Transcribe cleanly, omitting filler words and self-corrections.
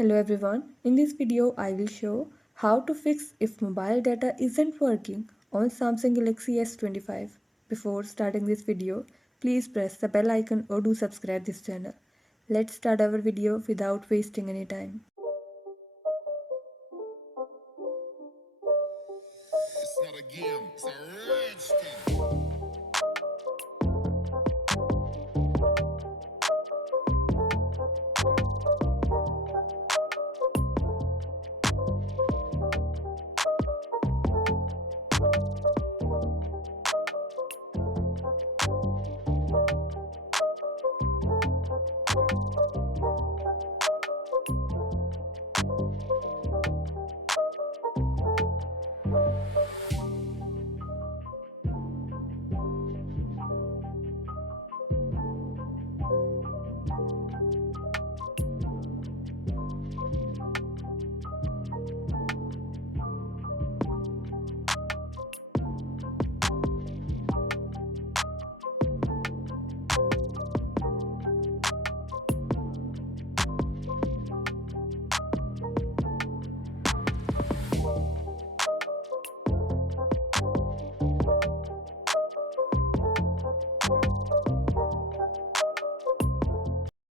Hello everyone, in this video I will show how to fix if mobile data isn't working on Samsung Galaxy S25. Before starting this video, please press the bell icon or do subscribe this channel. Let's start our video without wasting any time. It's not a game, it's a